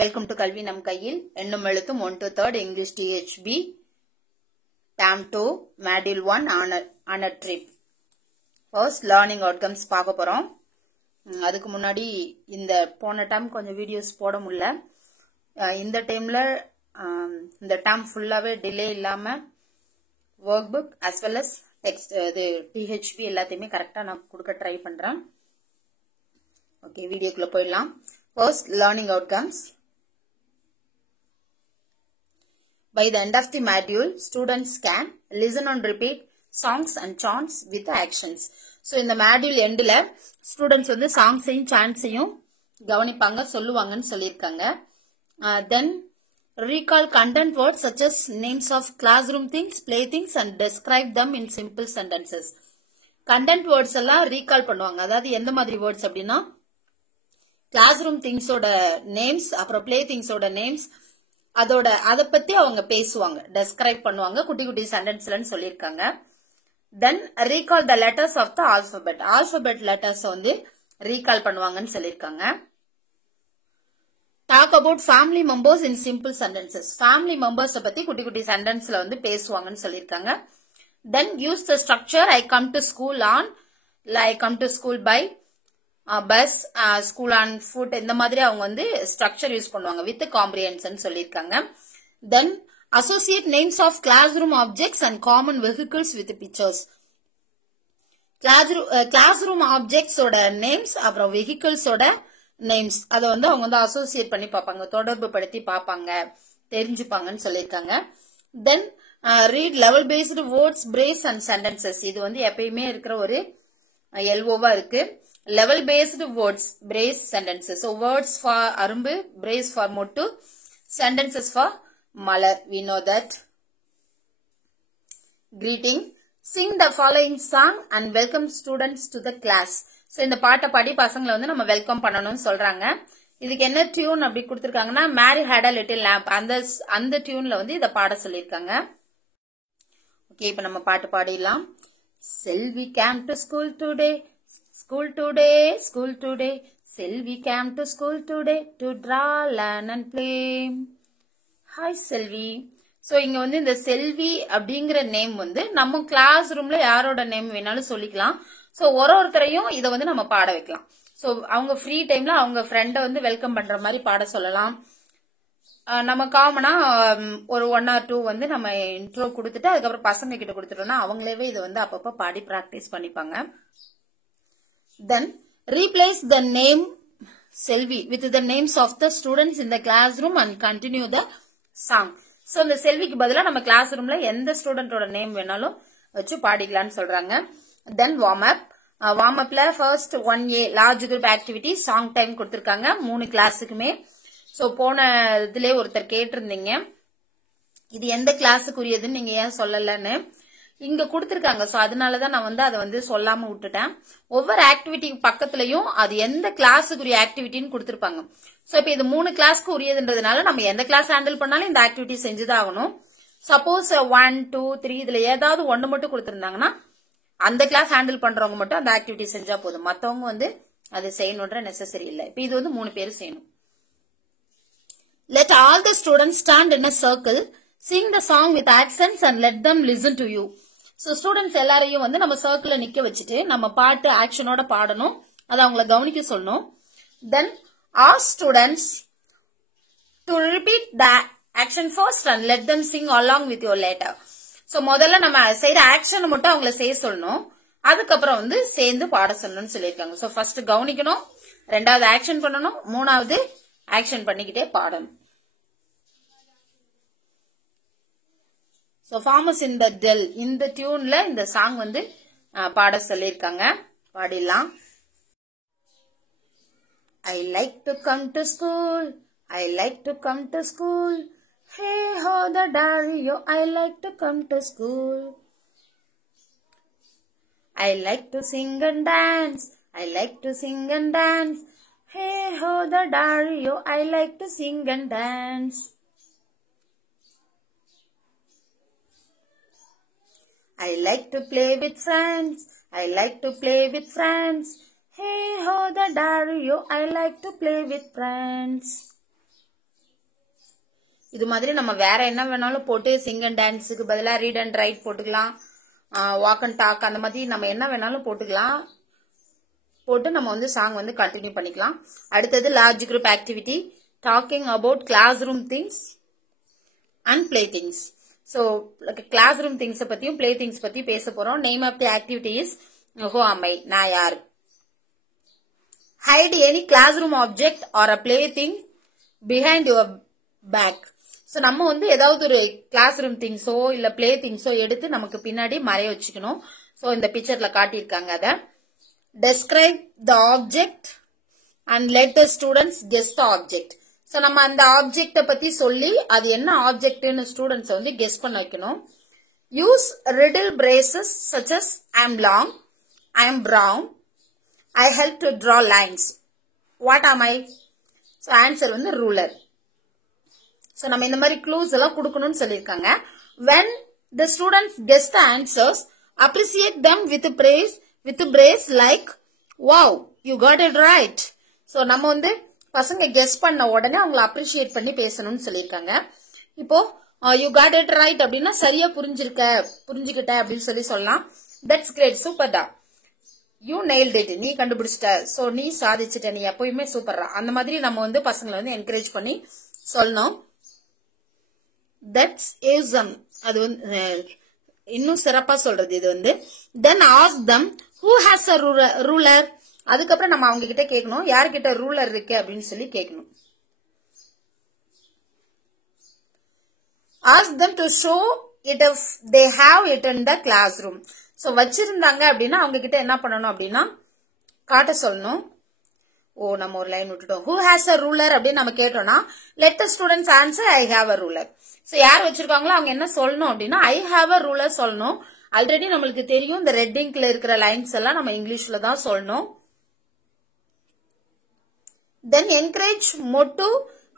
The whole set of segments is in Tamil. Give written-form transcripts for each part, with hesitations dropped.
Welcome to Kalvi Nam Kaiyil. Ennum Elutthum 1 to 3rd English THB Term 2 Module 1 on a trip. First learning outcomes பார்க்க போறோம். அதுக்கு முன்னாடி இந்த போன டைம் கொஞ்சம் வீடியோஸ் போட முடியல. இந்த டைம்ல இந்த டைம் ஃபுல்லாவே டிலே இல்லாம work book as well as text THB எல்லாத்தையுமே கரெக்ட்டா நான் கொடுக்க ட்ரை பண்றேன். ஓகே வீடியோக்குள்ள போயிடலாம். First learning outcomes. By the end of the module, students can listen and repeat songs and chants with actions. So, in the module end, students வந்து songs and chants கவனிப்பாங்க சொல்லுவாங்கன்னு சொல்லிருக்காங்க. Then, recall content words such as names of classroom things, playthings and describe them in simple sentences. Content words எல்லாம் recall பண்ணுவாங்க. அதாவது எந்த மாதிரி words அப்படின்னா, classroom things ஓட names, அப்புறம் playthings ஓட names, அத பத்தி அவங்க பேசுவாங்க, describe பண்ணுவாங்க, குட்டி குட்டி சென்டென்ஸ்லன்னு சொல்லிருக்காங்க. Then recall the letters of the alphabet. Alphabet letters வந்து recall பண்ணுவாங்கன்னு சொல்லிருக்காங்க. Talk about family members in simple sentences. Family members பத்தி குட்டி குட்டி சென்டென்ஸ்ல வந்து பேசுவாங்கன்னு சொல்லிருக்காங்க. Then use the structure I come to school on, I come to school by, bus, school on foot, இந்த மாதிரி அவங்க வந்து structure யூஸ் பண்ணுவாங்க with comprehension சொல்லிருக்காங்க. Then associate names of classroom objects and common vehicles with pictures. Classroom objects ஓட names அப்புறம் vehicles ஓட names அத வந்து அவங்க வந்து associate பண்ணி பாப்பாங்க, தொடர்பு படுத்தி பாப்பாங்க, தெரிஞ்சுப்பாங்கன்னு சொல்லிருக்காங்க. Then read level based words, brace and sentences. இது வந்து எப்பயுமே இருக்கிற ஒரு LOவா இருக்கு. Level based words, brace sentences. So words for Arumbu, brace for Mottu, sentences for Malar. We know that. Greeting. Sing the following song and welcome students to the class. So இந்த பாட்டை பாடி பசங்களை வந்து நம்ம வெல்கம் பண்ணணும்னு சொல்றாங்க. இதுக்கு என்ன டியூன் அப்படி கொடுத்திருக்காங்கன்னா, Mary had a little lamp. அந்த டியூன்ல வந்து இத பாட சொல்லிருக்காங்க. ஓகே, இப்போ நம்ம பாட்டு பாடிடலாம். Selvi came to school today. School today, school today, Selvi came to school today to draw, learn and play. Hi Selvi. So இங்க வந்து இந்த செல்வி அப்படிங்கிற நேம் வந்து நம்ம கிளாஸ் ரூம்ல யாரோட நேம் வேணாலும் சொல்லிக்கலாம். சோ ஒருத்தரையும் இத வந்து நம்ம பாட வைக்கலாம். சோ அவங்க ஃப்ரீ டைம்ல அவங்க ஃப்ரெண்ட வந்து வெல்கம் பண்ற மாதிரி பாட சொல்லலாம். நம்ம காமனா ஒரு 1 or 2 வந்து நம்ம இன்ட்ரோ கொடுத்துட்டு அதுக்கப்புறம் பசங்க கிட்ட கொடுத்துட்டோம்னா அவங்களே இதை வந்து அப்பப்ப பாடி பிராக்டிஸ் பண்ணிப்பாங்க. Then replace the name Selvi with the names of the students in the classroom and continue the song. So இந்த செல்விக்கு பதிலா நம்ம கிளாஸ் ரூம்ல எந்த ஸ்டூடெண்டோட நேம் வேணாலும் வச்சு பாடிக்கலாம்னு சொல்றாங்க. Then warm up. Warm upல first 1A large group activity song time கொடுத்திருக்காங்க 3 கிளாஸுக்குமே. சோ போன இதுலயே ஒருத்தர் கேட்டிருந்தீங்க இது எந்த கிளாஸுக்கு உரியதுன்னு நீங்க ஏன் சொல்லலன்னு. இங்க கொடுத்திருக்காங்க. சோ அதனாலதான் நான் வந்து அதை வந்து சொல்லாம விட்டுட்டேன். ஒவ்வொரு ஆக்டிவிட்டி பக்கத்துலயும் அது எந்த கிளாஸுக்குரிய ஆக்டிவிட்டின்னு கொடுத்திருப்பாங்க. சோ இப்ப இது 3 கிளாஸ்க்கு உரியதுன்றதுனால நம்ம எந்த கிளாஸ் ஹேண்டில் பண்ணாலும் இந்த ஆக்டிவிட்டி செஞ்சுதான் ஆகணும். சப்போஸ் 1, 2, 3 இதுல ஏதாவது ஒண்ணு மட்டும் கொடுத்திருந்தாங்கன்னா அந்த கிளாஸ் ஹேண்டில் பண்றவங்க மட்டும் அந்த ஆக்டிவிட்டி செஞ்சா போதும், மத்தவங்க வந்து அது செய்யணும்ன்ற நெசசரி இல்ல. இப்ப இது வந்து 3 பேர் செய்யணும். Let all the students stand in a circle, sing the song with accents and let them listen to you. So students எல்லாரையும் வந்து நம்ம சர்க்கிள்ல நிக்க வச்சுட்டு நம்ம பாட்டு ஆக்ஷனோட பாடணும், அதை அவங்கள கவனிக்க சொல்லணும். Then ask students to repeat the action first and let them sing along with your letter. So முதல்ல நம்ம செய்யற ஆக்ஷன் மட்டும் அவங்கள செய்ய சொல்லணும், அதுக்கப்புறம் வந்து சேர்ந்து பாட சொல்லணும்னு சொல்லியிருக்காங்க. So first கவனிக்கணும், ரெண்டாவது ஆக்ஷன் பண்ணணும், மூணாவது ஆக்ஷன் பண்ணிக்கிட்டே பாடணும். So farmers in the dell இந்த டியூன்ல இந்த சாங் வந்து பாட சொல்லிருக்காங்க. பாடிடலாம். I like to come to school, I like to come to school, hey ho the dario, I like to come to school. I like to sing and dance, I like to sing and dance, hey ho the dario, I like to sing and dance. I like to play with friends, I like to play with friends, hey ho the dario, I like to play with friends. இது மாதிரி நம்ம வேற என்ன வேணாலும் போட்டு சிங் அண்ட் டான்ஸுக்கு பதிலா ரீட் அண்ட் ரைட் போட்டுக்கலாம், வாக் அண்ட் டாக் அந்த மாதிரி நம்ம என்ன வேணாலும் போட்டுக்கலாம், போட்டு நம்ம வந்து சாங் வந்து கண்டினியூ பண்ணிக்கலாம். அடுத்தது large group activity, talking about class room things and play things. So class room things பத்தியும் பிளே திங்ஸ் பத்தி பேச போறோம். Name of the activity is who am I, நான் யார். Hide any class room object or a play thing behind your back. So நம்ம வந்து ஏதாவது ஒரு கிளாஸ் ரூம் திங்ஸோ இல்ல பிளே திங்ஸோ எடுத்து நமக்கு பின்னாடி மறைய வச்சுக்கணும். ஸோ இந்த பிக்சர்ல காட்டியிருக்காங்க. அதை describe the object and let the students guess the object. So நம்ம அந்த ஆப்ஜெக்ட பத்தி சொல்லி அது என்ன ஆப்ஜெக்ட்னு ஸ்டூடெண்ட்ஸ் வந்து கெஸ் பண்ண வைக்கணும். Use riddle phrases such as I am long, I am brown, I help to draw lines, what am I? So answer வந்து ruler. So நம்ம இந்த மாதிரி clues எல்லாம் கொடுக்கணும்னு சொல்லியிருக்காங்க. When the students guess the answers, appreciate them with praise like wow you got it right. So நம்ம வந்து பசங்க கெஸ் பண்ண உடனே அவங்களை அப்ரிஷியேட் பண்ணி பேசணும்னு சொல்லியிருக்காங்க. இப்போ you got it right அப்படின்னா சரியா புரிஞ்சுக்கிட்ட அப்படின்னு சொல்லலாம். that's great, சூப்பர் டா, you nailed it, நீ கண்டுபிடிச்சிட்ட, சோ நீ சாதிச்சிட்ட, நீ எப்பயுமே சூப்பர்ரா. அந்த மாதிரி நம்ம வந்து பசங்களை வந்து என்கரேஜ் பண்ணி சொல்லணும். that's awesome, அது வந்து இன்னும் சிறப்பா சொல்றது இது வந்து. then ask them who has a ruler. அதுக்கப்புறம் நம்ம அவங்க கிட்ட கேட்கணும் யார்கிட்ட ரூலர் இருக்கு அப்படின்னு சொல்லி கேட்கணும். ask them to show it if they have it in the classroom. so வச்சிருந்தாங்க அப்படின்னா அவங்க கிட்ட என்ன பண்ணணும் அப்படின்னா காட்ட சொல்லணும். நம்ம ஒரு லைன் விட்டுட்டோம். who has a ruler அப்படின்னு நம்ம கேட்டோம்னா let the students answer I have a ruler. so யார் வச்சிருக்காங்களோ அவங்க என்ன சொல்லணும் அப்படின்னா I have a ruler சொல்லணும். ஆல்ரெடி நம்மளுக்கு தெரியும் இந்த ரெட் இங்க்ல இருக்கிற லைன்ஸ் எல்லாம் நம்ம இங்கிலீஷ்ல தான் சொல்லணும். then encourage Mottu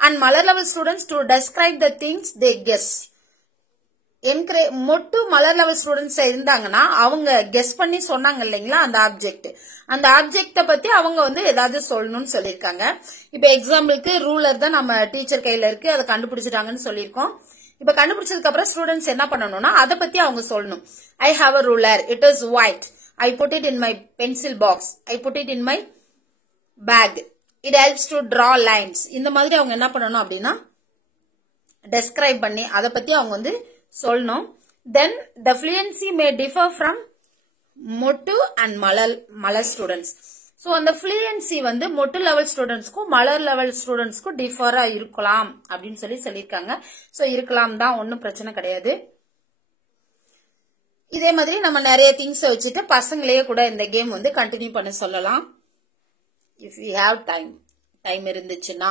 and Malar level students to describe the things they guess. மொட்டு மலர் லெவல் ஸ்டூடெண்ட்ஸ் இருந்தாங்கன்னா அவங்க கெஸ் பண்ணி சொன்னாங்க இல்லைங்களா அந்த ஆப்ஜெக்ட பத்தி அவங்க வந்து ஏதாவது சொல்லணும்னு சொல்லியிருக்காங்க. இப்ப எக்ஸாம்பிளுக்கு ரூலர் தான் நம்ம டீச்சர் கையில இருக்கு, அதை கண்டுபிடிச்சிட்டாங்கன்னு சொல்லியிருக்கோம். இப்ப கண்டுபிடிச்சதுக்கு அப்புறம் ஸ்டூடெண்ட்ஸ் என்ன பண்ணணும்னா அதை பத்தி அவங்க சொல்லணும். I have a ruler, it is white, I put it in my pencil box, I put it in my bag, it helps to draw lines. இந்த மாதிரி அவங்க என்ன பண்ணணும் அப்படின்னா டெஸ்கிரைப் பண்ணி அதை பத்தி அவங்க வந்து சொல்லணும். then the fluency may differ from மொட்டு and மலர் ஸ்டூடெண்ட்ஸ். ஸோ அந்த fluency வந்து மொட்டு லெவல் ஸ்டூடெண்ட்ஸ்க்கும் மலர் லெவல் ஸ்டூடெண்ட்ஸ்க்கும் டிஃபரா இருக்கலாம் அப்படின்னு சொல்லியிருக்காங்க. ஸோ இருக்கலாம் தான், ஒன்னும் பிரச்சனை கிடையாது. இதே மாதிரி நம்ம நிறைய திங்ஸ் வச்சுட்டு பசங்களையே கூட இந்த கேம் வந்து கண்டினியூ பண்ண சொல்லலாம். if you have டைம் இருந்துச்சுன்னா.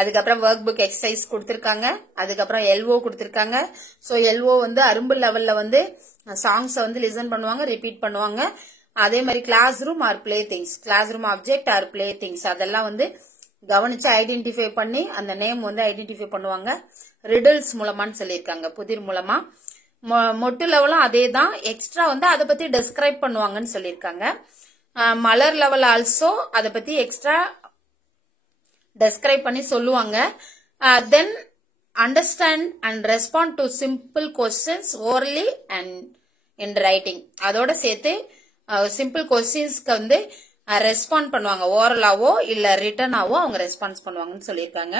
அதுக்கப்புறம் ஒர்க் புக் எக்ஸசைஸ் கொடுத்திருக்காங்க, அதுக்கப்புறம் எல்ஓ கொடுத்திருக்காங்க. ஸோ எல்ஓ வந்து அரும்பு லெவல்ல வந்து சாங்ஸ் வந்து லிசன் பண்ணுவாங்க, ரிப்பீட் பண்ணுவாங்க. அதே மாதிரி classroom or play things, class room object or play things அதெல்லாம் வந்து கவனிச்சு ஐடென்டிஃபை பண்ணி அந்த நேம் வந்து ஐடென்டிஃபை பண்ணுவாங்க. ரிடில்ஸ் மூலமான்னு சொல்லியிருக்காங்க, புதிர் மூலமா. மொட்டு லெவலும் அதே தான், எக்ஸ்ட்ரா வந்து அதை பத்தி டெஸ்கிரைப் பண்ணுவாங்கன்னு சொல்லியிருக்காங்க. மலர் லெவல் ஆல்சோ அதை பத்தி எக்ஸ்ட்ரா டெஸ்கிரைப் பண்ணி சொல்லுவாங்க. தென் understand and respond to simple questions orally and in writing. அதோட சேர்த்து சிம்பிள் கொஸ்டின்ஸ்க்கு வந்து ரெஸ்பாண்ட் பண்ணுவாங்க, ஓரலாவோ இல்ல ரிட்டனாவோ அவங்க ரெஸ்பான்ஸ் பண்ணுவாங்கன்னு சொல்லியிருக்காங்க.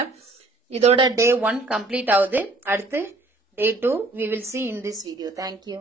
இதோட day 1 கம்ப்ளீட் ஆகுது. அடுத்து day 2 we will see in this video. Thank you.